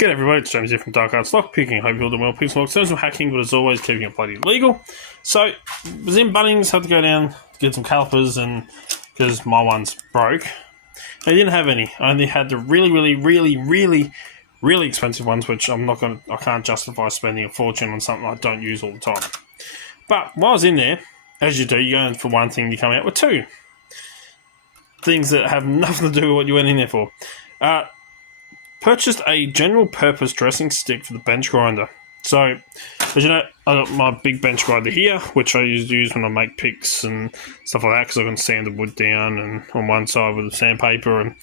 Good everybody, it's James here from Dark Arts Lock Picking. Hope you're all doing well. Picking lock, some hacking, but as always, keeping it bloody legal. So, was in Bunnings, had to go down to get some calipers, and because my ones broke, I didn't have any. I only had the really expensive ones, which I can't justify spending a fortune on something I don't use all the time. But while I was in there, as you do, you go in for one thing, you come out with two things that have nothing to do with what you went in there for. Purchased a general purpose dressing stick for the bench grinder. So, as you know, I got my big bench grinder here, which I use when I make picks and stuff like that, because I can sand the wood down and on one side with the sandpaper and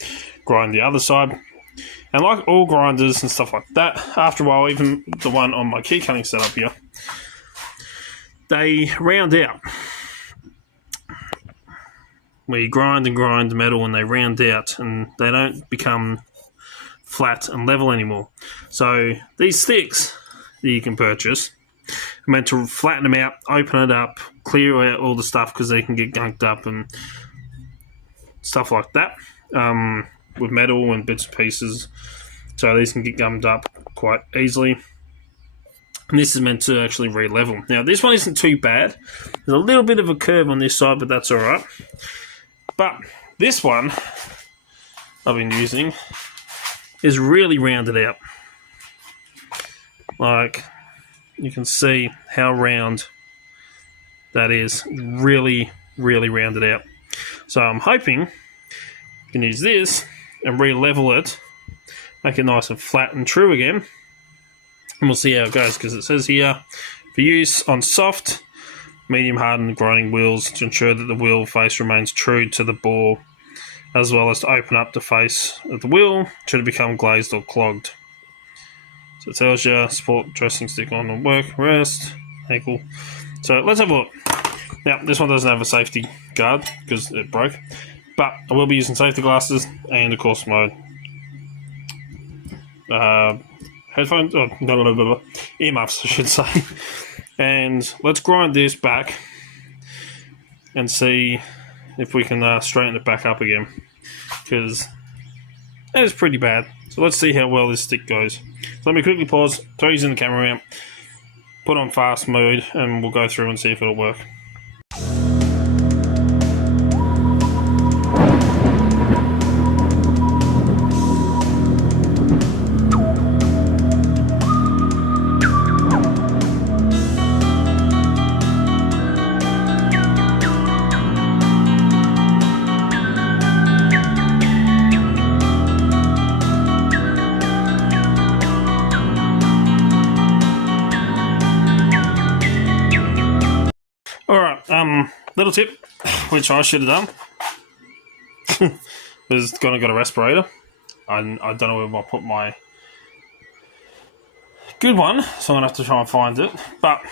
grind the other side. And like all grinders and stuff like that, after a while, even the one on my key cutting setup here, they round out. Where you grind and grind metal and they round out and they don't become flat and level anymore. So these sticks that you can purchase are meant to flatten them out, open it up, clear out all the stuff because they can get gunked up and stuff like that with metal and bits and pieces. So these can get gummed up quite easily. And this is meant to actually re-level. Now this one isn't too bad. There's a little bit of a curve on this side, but that's alright. But this one I've been using is really rounded out. Like, you can see how round that is. Really rounded out. So I'm hoping I can use this and re-level it, make it nice and flat and true again. And we'll see how it goes, because it says here, for use on soft, medium hardened grinding wheels to ensure that the wheel face remains true to the bore, as well as to open up the face of the wheel should it become glazed or clogged. So it tells you, support dressing stick on and work, rest, ankle. So let's have a look. Now, this one doesn't have a safety guard because it broke, but I will be using safety glasses and, of course, my headphones, earmuffs, I should say. And let's grind this back and see if we can straighten it back up again, because that is pretty bad. So let's see how well this stick goes. So let me quickly pause, throw using the camera out, put on fast mode, and we'll go through and see if it'll work. Little tip, which I should have done, was got a respirator. I don't know where I put my good one, so I'm going to have to try and find it. But,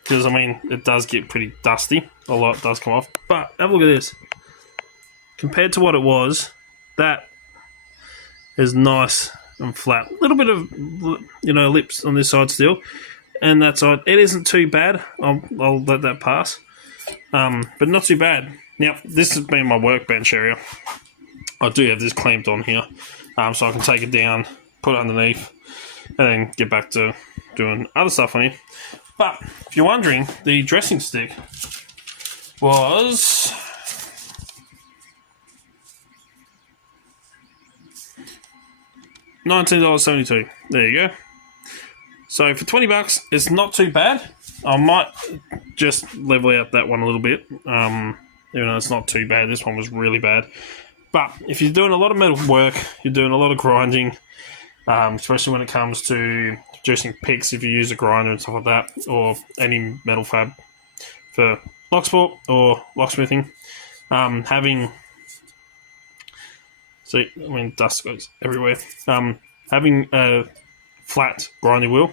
because, I mean, it does get pretty dusty. A lot does come off. But, have a look at this. Compared to what it was, that is nice and flat. A little bit of, lips on this side still. And that side, it isn't too bad. I'll let that pass. But not too bad. Now, this has been my workbench area. I do have this clamped on here, so I can take it down, put it underneath, and then get back to doing other stuff on here. But, if you're wondering, the dressing stick was $19.72. There you go. So, for $20, it's not too bad. I might just level out that one a little bit, even though it's not too bad. This one was really bad. But if you're doing a lot of metal work, you're doing a lot of grinding, especially when it comes to producing picks, if you use a grinder and stuff like that, or any metal fab for Locksport or locksmithing, dust goes everywhere. Having a flat grinding wheel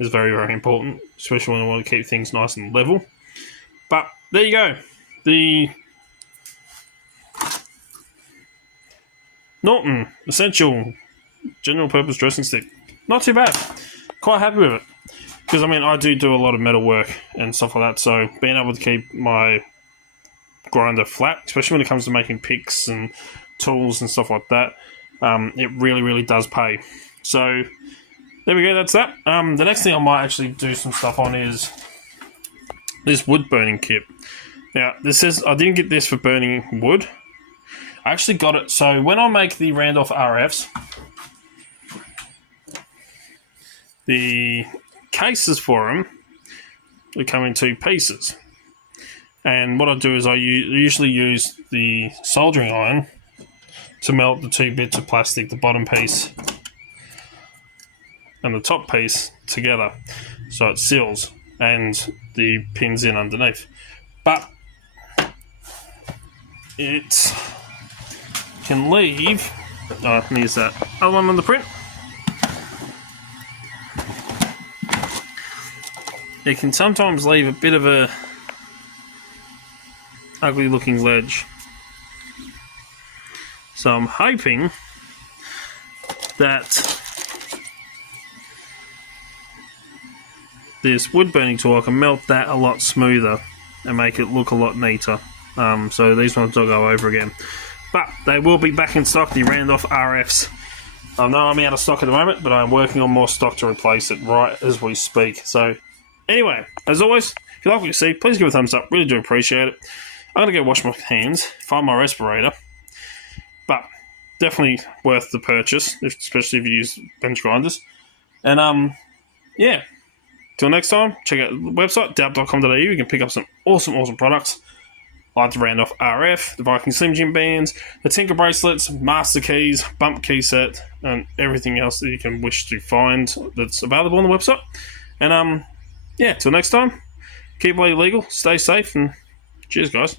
is very important, especially when you want to keep things nice and level. But there you go. The Norton Essential General Purpose Dressing Stick. Not too bad. Quite happy with it. Because, I do a lot of metal work and stuff like that, so being able to keep my grinder flat, especially when it comes to making picks and tools and stuff like that, it really does pay. So there we go, that's that. The next thing I might actually do some stuff on is this wood burning kit. Now, this says I didn't get this for burning wood. I actually got it, so when I make the Randolph RFs, the cases for them, they come in 2 pieces. And what I do is I usually use the soldering iron to melt the 2 bits of plastic, the bottom piece and the top piece together, so it seals and the pins in underneath. But it can leave. Oh, here's that other one on the print. It can sometimes leave a bit of a ugly looking ledge. So I'm hoping that this wood burning tool, I can melt that a lot smoother and make it look a lot neater. So these ones will go over again. But they will be back in stock, the Randolph RFs. I know I'm out of stock at the moment, but I'm working on more stock to replace it right as we speak. So anyway, as always, if you like what you see, please give it a thumbs up. Really do appreciate it. I'm going to go wash my hands, find my respirator. But definitely worth the purchase, especially if you use bench grinders. And yeah, till next time, check out the website, doubt.com.au. You can pick up some awesome products like the Randolph RF, the Viking Slim Jim bands, the Tinker bracelets, master keys, bump key set, and everything else that you can wish to find that's available on the website. And yeah, till next time, keep it legal, stay safe, and cheers, guys.